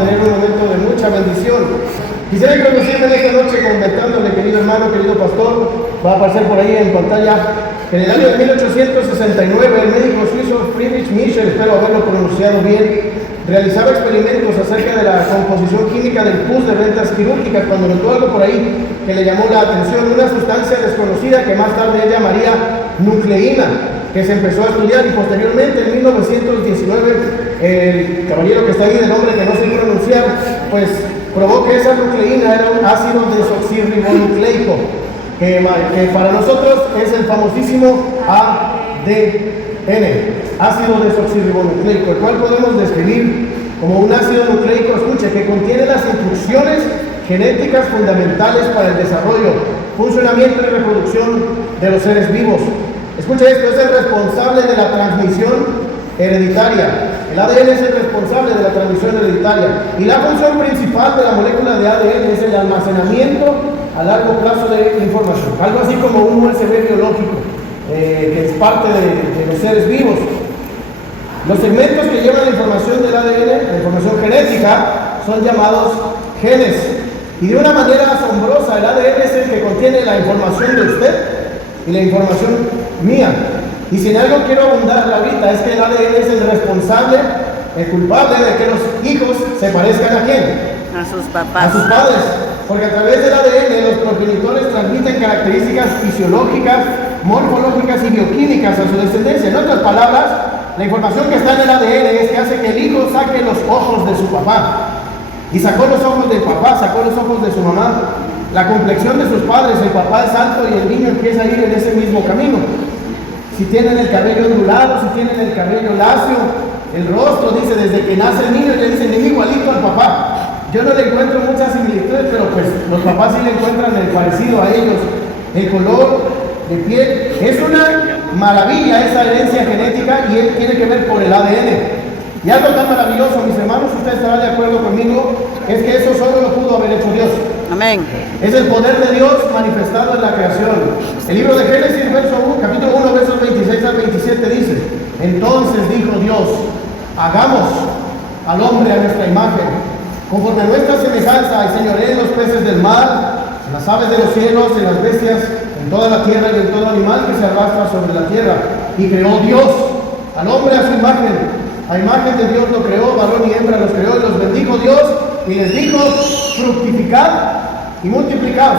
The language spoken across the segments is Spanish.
tener un momento de mucha bendición. Quisiera introducirme en esta noche comentándole, querido hermano, querido pastor, va a aparecer por ahí en pantalla, que en el año de 1869 el médico suizo Friedrich Michel, espero haberlo pronunciado bien, realizaba experimentos acerca de la composición química del pus de ventas quirúrgicas cuando notó algo por ahí que le llamó la atención, una sustancia desconocida que más tarde él llamaría nucleína, que se empezó a estudiar y posteriormente en 1919 el caballero que está ahí de nombre que no sé pronunciar, pues probó que esa nucleína era un ácido desoxirribonucleico, que para nosotros es el famosísimo ADN, ácido desoxirribonucleico, el cual podemos describir como un ácido nucleico, escuche, que contiene las instrucciones genéticas fundamentales para el desarrollo, funcionamiento y reproducción de los seres vivos. Escuche esto, es el responsable de la transmisión hereditaria. El ADN es el responsable de la transmisión hereditaria. Y la función principal de la molécula de ADN es el almacenamiento a largo plazo de información. Algo así como un USB biológico, que es parte de los seres vivos. Los segmentos que llevan la información del ADN, la información genética, son llamados genes. Y de una manera asombrosa, el ADN es el que contiene la información de usted y la información mía. Y si en algo quiero abundar ahorita, es que el ADN es el responsable, el culpable de que los hijos se parezcan ¿a quién? A sus papás. A sus padres. Porque a través del ADN los progenitores transmiten características fisiológicas, morfológicas y bioquímicas a su descendencia. En otras palabras, la información que está en el ADN es que hace que el hijo saque los ojos de su papá. Y sacó los ojos del papá, sacó los ojos de su mamá. La complexión de sus padres, el papá es alto y el niño empieza a ir en ese mismo camino. Si tienen el cabello ondulado, si tienen el cabello lacio, el rostro, dice, desde que nace el niño le dicen, es igualito al papá. Yo no le encuentro muchas similitudes, pero pues los papás sí le encuentran el parecido a ellos. El color de piel, es una maravilla esa herencia genética y él tiene que ver por el ADN. Y algo tan maravilloso, mis hermanos, usted estará de acuerdo conmigo, es que eso solo lo pudo haber hecho Dios. Amén. Es el poder de Dios manifestado en la creación. El libro de Génesis, capítulo 1, versos 26 al 27 dice: entonces dijo Dios, hagamos al hombre a nuestra imagen, conforme a nuestra semejanza, y señoree en los peces del mar, en las aves de los cielos, en las bestias, en toda la tierra y en todo animal que se arrastra sobre la tierra. Y creó Dios al hombre a su imagen. A imagen de Dios lo creó, varón y hembra los creó, y los bendijo Dios y les dijo: fructificad y multiplicaos.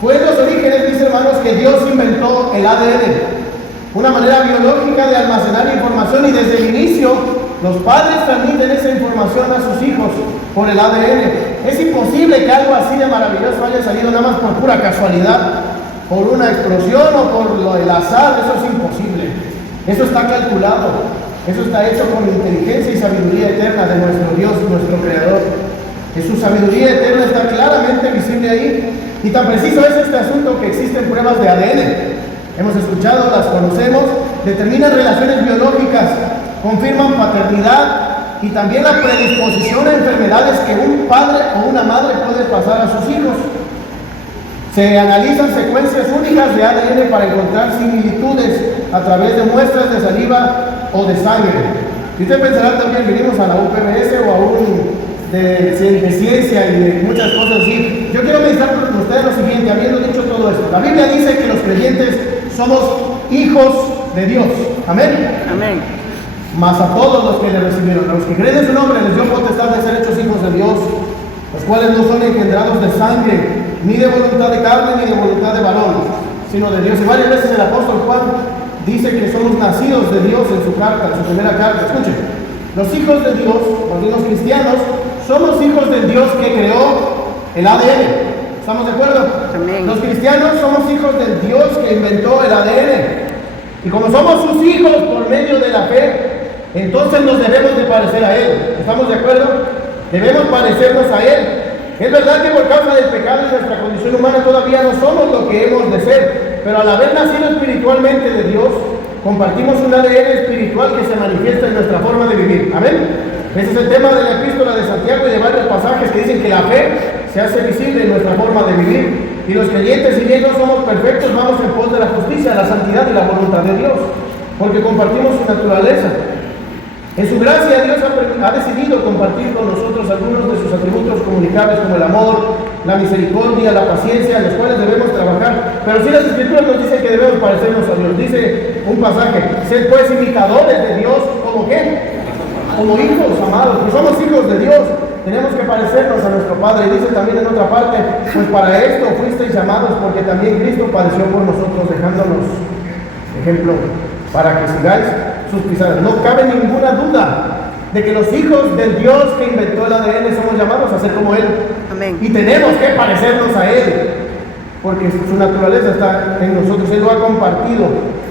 Fue en los orígenes, mis hermanos, que Dios inventó el ADN, una manera biológica de almacenar información, y desde el inicio los padres transmiten esa información a sus hijos por el ADN. Es imposible que algo así de maravilloso haya salido nada más por pura casualidad, por una explosión o por el azar. Eso es imposible. Eso está calculado. Eso está hecho con inteligencia y sabiduría eterna de nuestro Dios, nuestro Creador. Que su sabiduría eterna está claramente visible ahí. Y tan preciso es este asunto que existen pruebas de ADN. Hemos escuchado, las conocemos, determinan relaciones biológicas, confirman paternidad y también la predisposición a enfermedades que un padre o una madre puede pasar a sus hijos. Se analizan secuencias únicas de ADN para encontrar similitudes a través de muestras de saliva o de sangre. Y usted pensará también, venimos a la UPBS o a un de ciencia y de muchas cosas así. Yo quiero meditar con ustedes lo siguiente, habiendo dicho todo esto. La Biblia dice que los creyentes somos hijos de Dios. Amén. Amén. Mas a todos los que le recibieron, a los que creen en su nombre, les dio potestad de ser hechos hijos de Dios, los cuales no son engendrados de sangre, ni de voluntad de carne, ni de voluntad de varón, sino de Dios. Y varias veces el apóstol Juan dice que somos nacidos de Dios en su carta, en su primera carta. Escuchen, los hijos de Dios, los cristianos, somos hijos del Dios que creó el ADN. ¿Estamos de acuerdo? Amén. Los cristianos somos hijos del Dios que inventó el ADN. Y como somos sus hijos por medio de la fe, entonces nos debemos de parecer a Él. ¿Estamos de acuerdo? Debemos parecernos a Él. Es verdad que por causa del pecado y nuestra condición humana todavía no somos lo que hemos de ser, pero al haber nacido espiritualmente de Dios, compartimos un ADN espiritual que se manifiesta en nuestra forma de vivir. ¿Amén? Ese es el tema de la epístola de Santiago y de varios pasajes que dicen que la fe se hace visible en nuestra forma de vivir. Y los creyentes, si bien no somos perfectos, vamos en pos de la justicia, la santidad y la voluntad de Dios, porque compartimos su naturaleza. En su gracia, Dios ha decidido compartir con nosotros algunos de sus atributos comunicables como el amor, la misericordia, la paciencia, en los cuales debemos trabajar. Pero si las Escrituras nos dicen que debemos parecernos a Dios, dice un pasaje: sed pues imitadores de Dios, ¿como qué? Como hijos amados, pues somos hijos de Dios, tenemos que parecernos a nuestro Padre. Y dice también en otra parte: pues para esto fuisteis llamados, porque también Cristo padeció por nosotros, dejándonos ejemplo para que sigáis sus pisadas. No cabe ninguna duda de que los hijos del Dios que inventó el ADN somos llamados a ser como Él. Amén. Y tenemos que parecernos a Él, porque su naturaleza está en nosotros, Él lo ha compartido.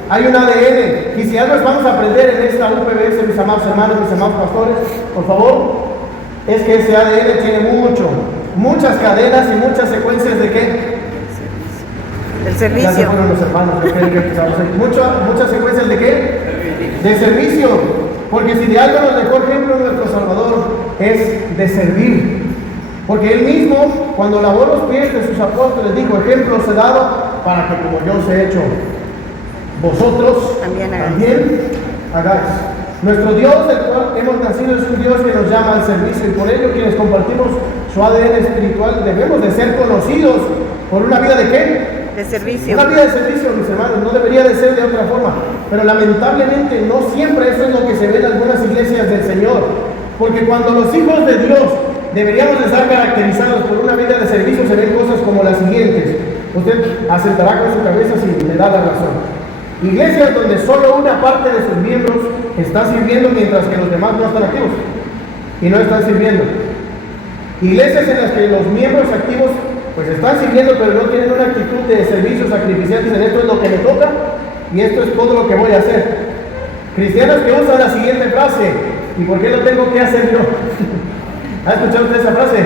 Hay un ADN, y si algo vamos a aprender en esta UPBS, mis amados hermanos, mis amados pastores, por favor, es que ese ADN tiene muchas cadenas y muchas secuencias de ¿qué? El servicio. Gracias por los hermanos, muchas secuencias de ¿qué? De servicio, porque si de algo nos dejó ejemplo nuestro Salvador, es de servir. Porque Él mismo, cuando lavó los pies de sus apóstoles, dijo: ejemplo os he dado para que como yo os he hecho, vosotros también hagáis. Nuestro Dios, del cual hemos nacido, es un Dios que nos llama al servicio, y por ello quienes compartimos su ADN espiritual debemos de ser conocidos por una vida de ¿qué? De servicio. Una vida de servicio, mis hermanos, no debería de ser de otra forma. Pero lamentablemente no siempre eso es lo que se ve en algunas iglesias del Señor. Porque cuando los hijos de Dios deberíamos de estar caracterizados por una vida de servicio, se ven cosas como las siguientes. Usted asentará con su cabeza si me da la razón. Iglesias donde solo una parte de sus miembros está sirviendo, mientras que los demás no están activos y no están sirviendo. Iglesias en las que los miembros activos pues están sirviendo, pero no tienen una actitud de servicio sacrificial. Dicen: esto es lo que me toca y esto es todo lo que voy a hacer. Cristianos que usan la siguiente frase: ¿y por qué lo tengo que hacer yo? ¿Ha escuchado usted esa frase?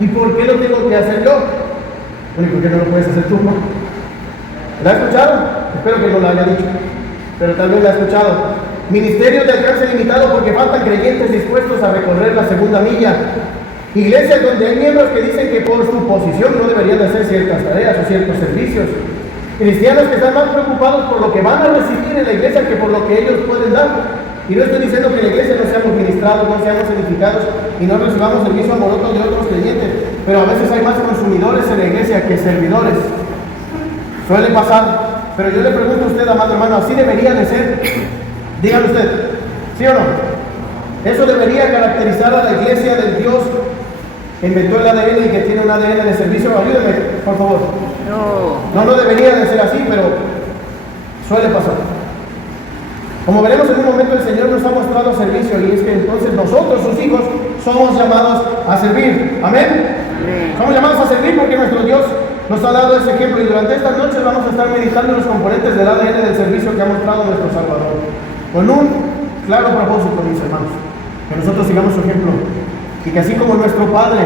¿Y por qué lo tengo que hacer yo? Bueno, ¿y por qué no lo puedes hacer tú, no? ¿La ha escuchado? Espero que no la haya dicho, pero tal vez la ha escuchado. Ministerios de alcance limitado porque faltan creyentes dispuestos a recorrer la segunda milla. Iglesias donde hay miembros que dicen que por su posición no deberían de hacer ciertas tareas o ciertos servicios. Cristianos que están más preocupados por lo que van a recibir en la iglesia que por lo que ellos pueden dar. Y no estoy diciendo que en la iglesia no seamos ministrados, no seamos edificados y no recibamos el mismo alboroto de otros creyentes, pero a veces hay más consumidores en la iglesia que servidores. Suele pasar, pero yo le pregunto a usted, amado hermano, ¿así debería de ser? Dígame usted, ¿sí o no? Eso debería caracterizar a la iglesia del Dios que inventó el ADN y que tiene un ADN de servicio. Ayúdeme, por favor. No debería de ser así, pero suele pasar. Como veremos en un momento, el Señor nos ha mostrado servicio, y es que entonces nosotros, sus hijos, somos llamados a servir. ¿Amén? Somos llamados a servir porque nuestro Dios nos ha dado ese ejemplo, y durante estas noches vamos a estar meditando los componentes del ADN del servicio que ha mostrado nuestro Salvador, con un claro propósito, mis hermanos: que nosotros sigamos su ejemplo, y que así como nuestro Padre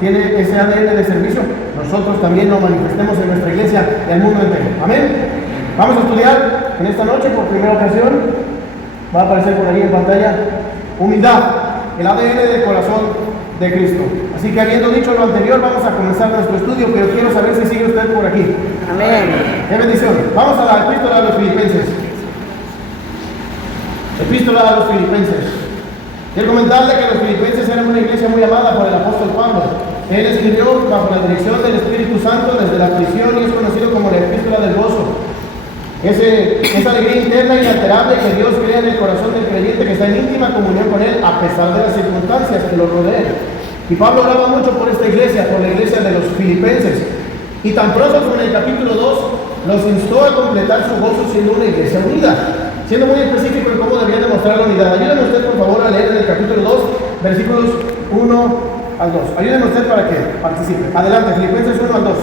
tiene ese ADN de servicio, nosotros también lo manifestemos en nuestra iglesia y al mundo entero. Amén. Vamos a estudiar en esta noche por primera ocasión, va a aparecer por ahí en pantalla, humildad, el ADN del corazón de Cristo. Así que, habiendo dicho lo anterior, vamos a comenzar nuestro estudio, pero quiero saber si sigue usted por aquí. Amén. ¡Qué bendición! Vamos a la epístola a los Filipenses. Epístola a los Filipenses. Quiero comentarle que los filipenses eran una iglesia muy amada por el apóstol Pablo. Él escribió bajo la dirección del Espíritu Santo desde la prisión y es conocido como la epístola del gozo. Esa alegría interna y inalterable que Dios crea en el corazón del creyente que está en íntima comunión con Él a pesar de las circunstancias que lo rodean. Y Pablo hablaba mucho por esta iglesia, por la iglesia de los filipenses. Y tan pronto como en el capítulo 2 los instó a completar su gozo siendo una iglesia unida, siendo muy específico en cómo debían demostrar la unidad. Ayúdenme usted, por favor, a leer en el capítulo 2, versículos 1 al 2. Ayúdenme usted para que participe. Adelante, Filipenses 1 al 2.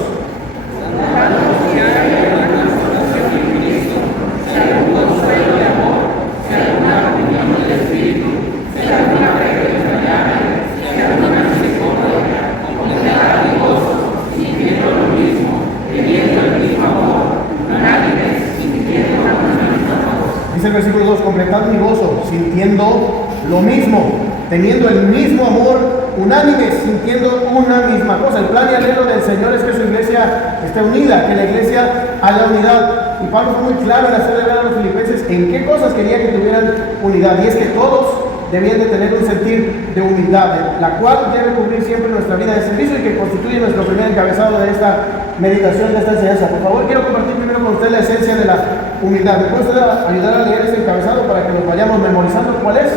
Dice el versículo 2: completad mi gozo, sintiendo lo mismo, teniendo el mismo amor, unánimes, sintiendo una misma cosa. El plan y anhelo del Señor es que su iglesia esté unida, que la iglesia haya unidad. Y Pablo fue muy claro en hacerle ver a los filipenses en qué cosas quería que tuvieran unidad, y es que todos debían de tener un sentir de humildad, la cual debe cubrir siempre nuestra vida de servicio y que constituye nuestro primer encabezado de esta meditación, de esta enseñanza. Por favor, quiero compartir primero con usted la esencia de la humildad. ¿Me puede usted ayudar a leer este encabezado para que nos vayamos memorizando cuál es?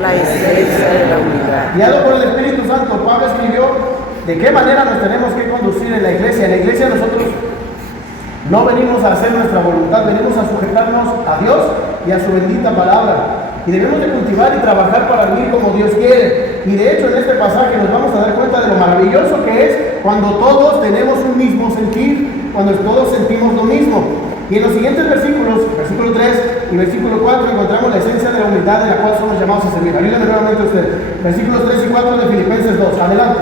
La esencia de la humildad. Guiado por el Espíritu Santo, Pablo escribió de qué manera nos tenemos que conducir en la iglesia. En la iglesia nosotros no venimos a hacer nuestra voluntad, venimos a sujetarnos a Dios y a su bendita palabra. Y debemos de cultivar y trabajar para vivir como Dios quiere. Y de hecho en este pasaje nos vamos a dar cuenta de lo maravilloso que es cuando todos tenemos un mismo sentir, cuando todos sentimos lo mismo. Y en los siguientes versículos, versículo 3 y versículo 4, encontramos la esencia de la humildad de la cual somos llamados a servir. Ayúdenme nuevamente usted. Versículos 3 y 4 de Filipenses 2. Adelante.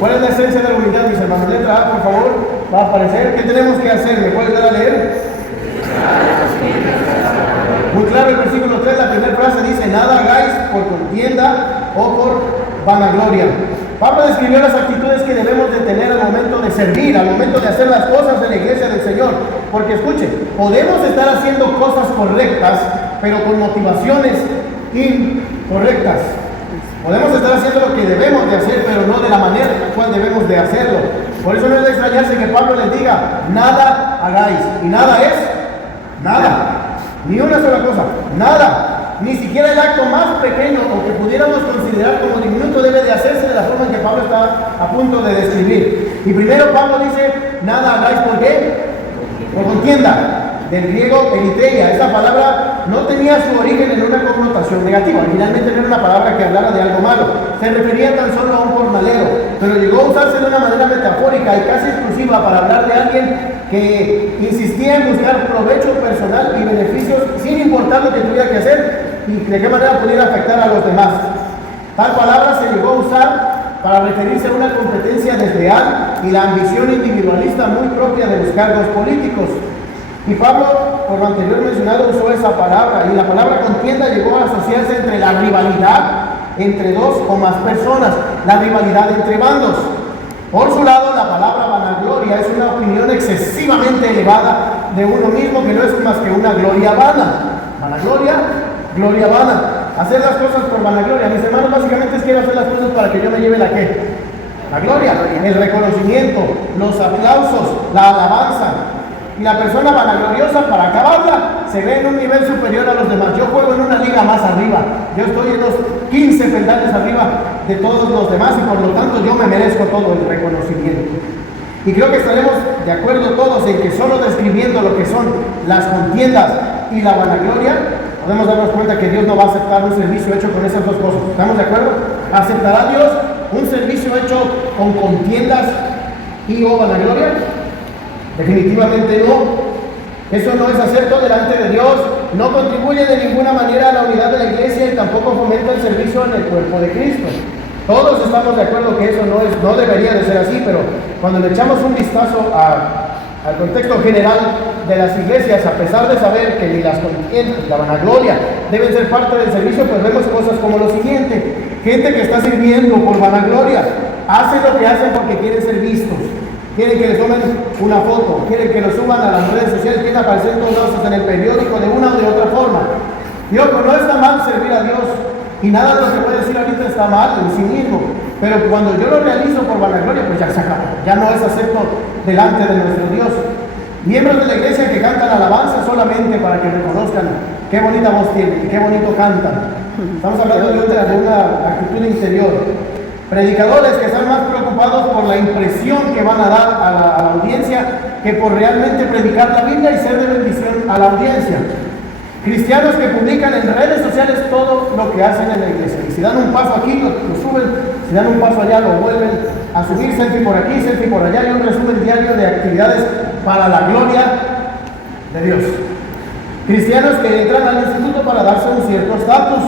¿Cuál es la esencia de la humildad, mis hermanos? Letra A, por favor, va a aparecer. ¿Qué tenemos que hacer? ¿Me puede ayudar a leer? Muy claro el versículo 3, la primera frase dice: nada hagáis por contienda o por vanagloria. Pablo describió las actitudes que debemos de tener al momento de servir, al momento de hacer las cosas en la iglesia del Señor. Porque escuchen, podemos estar haciendo cosas correctas, pero con motivaciones incorrectas. Podemos estar haciendo lo que debemos de hacer, pero no de la manera en la cual debemos de hacerlo. Por eso no es de extrañarse que Pablo les diga: nada hagáis. Y nada es nada. Ni una sola cosa. Nada. Ni siquiera el acto más pequeño o que pudiéramos considerar como diminuto debe de hacerse de la forma en que Pablo está a punto de describir. Y primero Pablo dice: nada hagáis. ¿Por qué? Por contienda. Del griego eriteia. Esa palabra no tenía su origen en una connotación negativa. Originalmente no era una palabra que hablara de algo malo. Se refería tan solo a un jornalero. Pero llegó a usarse de una manera metafórica y casi exclusiva para hablar de alguien que insistía en buscar provecho personal y beneficios sin importar lo que tuviera que hacer y de qué manera pudiera afectar a los demás. Tal palabra se llegó a usar para referirse a una competencia desleal y la ambición individualista muy propia de los cargos políticos. Y Pablo, por lo anterior mencionado, usó esa palabra, y la palabra contienda llegó a asociarse entre la rivalidad entre dos o más personas, la rivalidad entre bandos. Por su lado, la palabra vanagloria es una opinión excesivamente elevada de uno mismo, que no es más que una gloria vana. Vanagloria, gloria vana. Hacer las cosas por vanagloria, mis hermanos, básicamente es quiero hacer las cosas para que yo me lleve la ¿qué? La gloria, el reconocimiento, los aplausos, la alabanza. Y la persona vanagloriosa, para acabarla, se ve en un nivel superior a los demás. Yo juego en una liga más arriba. Yo estoy en los 15 peldaños arriba de todos los demás y por lo tanto yo me merezco todo el reconocimiento. Y creo que estaremos de acuerdo todos en que solo describiendo lo que son las contiendas y la vanagloria, podemos darnos cuenta que Dios no va a aceptar un servicio hecho con esas dos cosas. ¿Estamos de acuerdo? ¿Aceptará Dios un servicio hecho con contiendas y o vanagloria? Definitivamente no. Eso no es acepto delante de Dios, no contribuye de ninguna manera a la unidad de la iglesia y tampoco fomenta el servicio en el cuerpo de Cristo. Todos estamos de acuerdo que eso no debería de ser así, pero cuando le echamos un vistazo al contexto general de las iglesias, a pesar de saber que ni las contiendas ni la vanagloria deben ser parte del servicio, pues vemos cosas como lo siguiente: gente que está sirviendo por vanagloria, hace lo que hacen porque quieren ser vistos. Quieren que les tomen una foto, quieren que lo suban a las redes sociales, quieren aparecer todos lados en el periódico de una o de otra forma. Y ojo, no está mal servir a Dios, y nada de lo que voy a decir ahorita está mal en sí mismo, pero cuando yo lo realizo por vanagloria, pues ya se acabó, ya no es acepto delante de nuestro Dios. Miembros de la iglesia que cantan alabanza solamente para que reconozcan qué bonita voz tienen y qué bonito cantan. Estamos hablando de una actitud interior. Predicadores que están más preocupados por la impresión que van a dar a la audiencia que por realmente predicar la Biblia y ser de bendición a la audiencia. Cristianos que publican en redes sociales todo lo que hacen en la iglesia. Y si dan un paso aquí, lo suben. Si dan un paso allá, lo vuelven a subir. Selfie por aquí, selfie por allá. Y un resumen diario de actividades para la gloria de Dios. Cristianos que entran al instituto para darse un cierto estatus.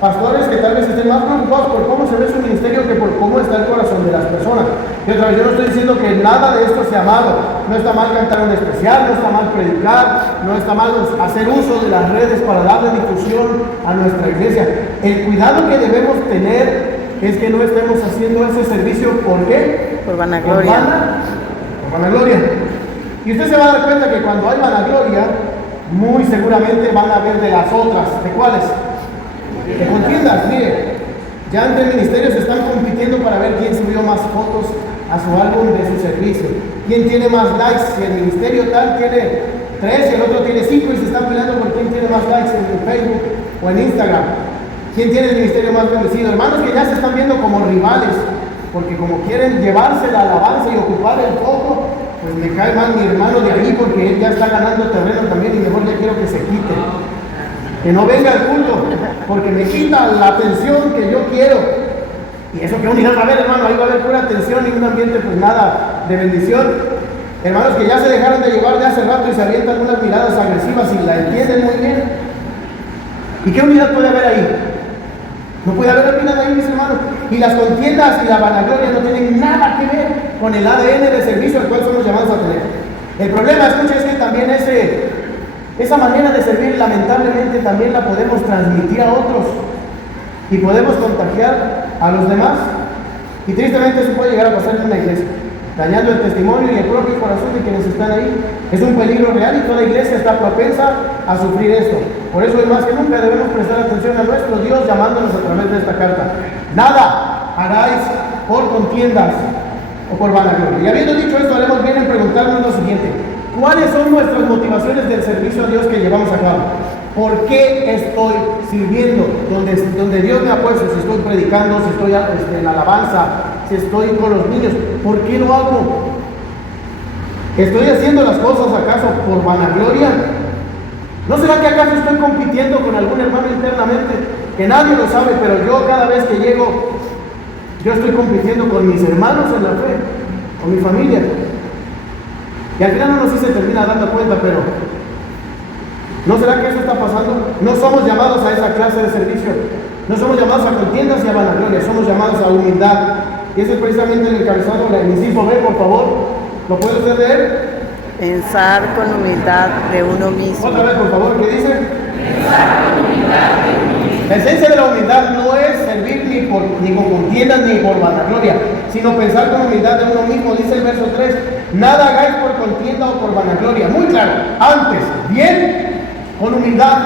Pastores que tal vez estén más preocupados por cómo se ve su ministerio que por cómo está el corazón de las personas. Y otra vez, yo no estoy diciendo que nada de esto sea malo. No está mal cantar un especial, no está mal predicar, no está mal hacer uso de las redes para darle difusión a nuestra iglesia. El cuidado que debemos tener es que no estemos haciendo ese servicio, ¿por qué? Por vanagloria. Por vanagloria. Y usted se va a dar cuenta que cuando hay vanagloria, muy seguramente van a haber de las otras. ¿De cuáles? De contiendas. Mire, ya entre ministerios están compitiendo para ver quién subió más fotos a su álbum de su servicio, quién tiene más likes. Si el ministerio tal tiene 3 y el otro tiene 5 y se están peleando por quién tiene más likes en Facebook o en Instagram, quién tiene el ministerio más bendecido. Hermanos que ya se están viendo como rivales, porque como quieren llevarse la alabanza y ocupar el foco, pues me cae mal mi hermano de ahí porque él ya está ganando terreno también y mejor ya quiero que se quite, que no venga al culto, porque me quita la atención que yo quiero. Y eso que unidad va a haber, hermano, ahí va a haber pura atención y un ambiente pues nada de bendición. Hermanos que ya se dejaron de llevar de hace rato y se avientan unas miradas agresivas y la entienden muy bien. ¿Y qué unidad puede haber ahí? No puede haber unidad ahí, mis hermanos. Y las contiendas y la vanagloria no tienen nada que ver con el ADN de servicio al cual somos llamados a tener. El problema, escucha, es que también esa manera de servir lamentablemente también la podemos transmitir a otros y podemos contagiar a los demás, y tristemente eso puede llegar a pasar en una iglesia, dañando el testimonio y el propio corazón de quienes están ahí. Es un peligro real y toda iglesia está propensa a sufrir esto. Por eso hoy más que nunca debemos prestar atención a nuestro Dios llamándonos a través de esta carta. Nada hagáis por contiendas o por vanagloria. Y habiendo dicho esto, haremos bien en preguntarnos lo siguiente: ¿cuáles son nuestras motivaciones del servicio a Dios que llevamos a cabo? ¿Por qué estoy sirviendo donde Dios me ha puesto? Si estoy predicando, si estoy en alabanza, si estoy con los niños, ¿por qué lo hago? ¿Estoy haciendo las cosas acaso por vanagloria? ¿No será que acaso estoy compitiendo con algún hermano internamente? Que nadie lo sabe, pero yo cada vez que llego, yo estoy compitiendo con mis hermanos en la fe, con mi familia. Y al final uno sí se termina dando cuenta, pero ¿no será que eso está pasando? No somos llamados a esa clase de servicio. No somos llamados a contiendas y a vanagloria. Somos llamados a humildad. Y eso es precisamente el encabezado, el inciso B, por favor. ¿Lo puede usted leer? Pensar con humildad de uno mismo. Otra vez, por favor, ¿qué dice? Pensar con humildad de uno mismo. La esencia de la humildad no es servir ni con contiendas ni por vanagloria, sino pensar con humildad de uno mismo. Dice el verso 3: nada hagáis por contienda o por vanagloria. Muy claro. Antes, bien, con humildad.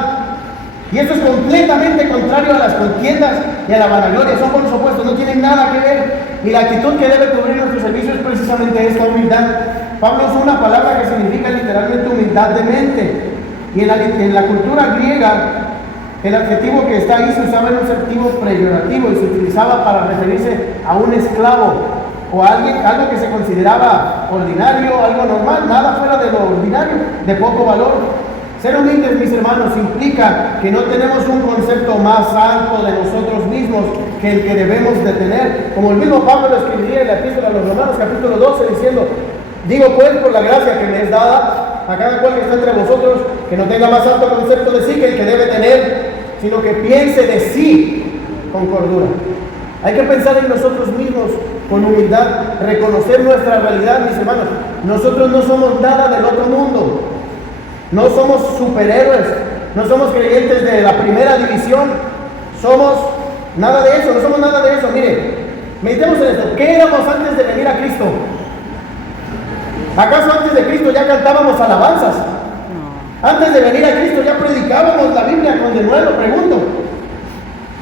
Y esto es completamente contrario a las contiendas y a la vanagloria. Son por los opuestos, no tienen nada que ver. Y la actitud que debe cubrir nuestro servicio es precisamente esta humildad. Pablo usó una palabra que significa literalmente humildad de mente. Y en la cultura griega, el adjetivo que está ahí se usaba en un sentido peyorativo y se utilizaba para referirse a un esclavo o a algo que se consideraba ordinario, algo normal, nada fuera de lo ordinario, de poco valor. Ser humildes, mis hermanos, implica que no tenemos un concepto más alto de nosotros mismos que el que debemos de tener. Como el mismo Pablo lo escribiría en la epístola a los Romanos, capítulo 12, diciendo: digo pues, por la gracia que me es dada a cada cual que está entre vosotros, que no tenga más alto concepto de sí que el que debe tener, sino que piense de sí con cordura. Hay que pensar en nosotros mismos con humildad, reconocer nuestra realidad, mis hermanos. Nosotros no somos nada del otro mundo. No somos superhéroes, no somos creyentes de la primera división, somos nada de eso, no somos nada de eso. Mire, meditemos en esto. ¿Qué éramos antes de venir a Cristo? ¿Acaso antes de Cristo ya cantábamos alabanzas? Antes de venir a Cristo ya predicábamos la Biblia con denuedo, pregunto.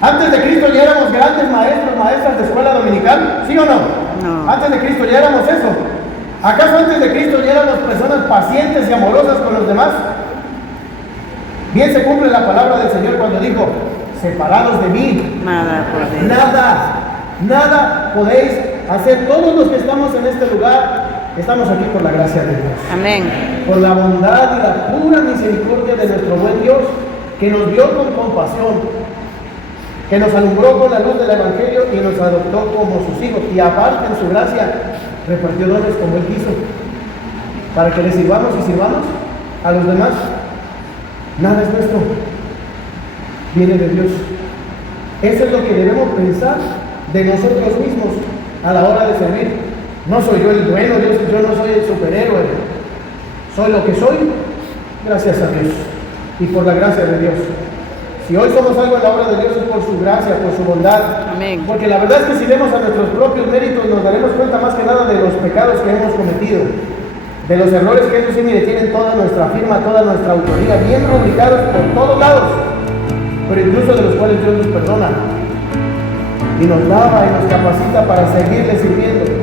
Antes de Cristo ya éramos grandes maestros, maestras de escuela dominical, ¿sí o no? No. Antes de Cristo ya éramos eso. ¿Acaso antes de Cristo ya éramos personas pacientes y amorosas con los demás? Bien se cumple la palabra del Señor cuando dijo: separados de mí, nada podéis hacer. Todos los que estamos en este lugar, estamos aquí por la gracia de Dios. Amén. Por la bondad y la pura misericordia de nuestro buen Dios, que nos vio con compasión, que nos alumbró con la luz del Evangelio y nos adoptó como sus hijos. Y aparte en su gracia, repartió dones como Él quiso, para que le sirvamos y sirvamos a los demás. Nada es nuestro, viene de Dios. Eso es lo que debemos pensar de nosotros mismos a la hora de servir. No soy yo el bueno, yo no soy el superhéroe. Soy lo que soy gracias a Dios y por la gracia de Dios. Si hoy somos algo en la obra de Dios es por su gracia, por su bondad. Amén. Porque la verdad es que si vemos a nuestros propios méritos nos daremos cuenta más que nada de los pecados que hemos cometido, de los errores que ellos sí, mire, tienen toda nuestra firma, toda nuestra autoría, bien rubricados por todos lados, pero incluso de los cuales Dios nos perdona y nos lava y nos capacita para seguirle sirviendo.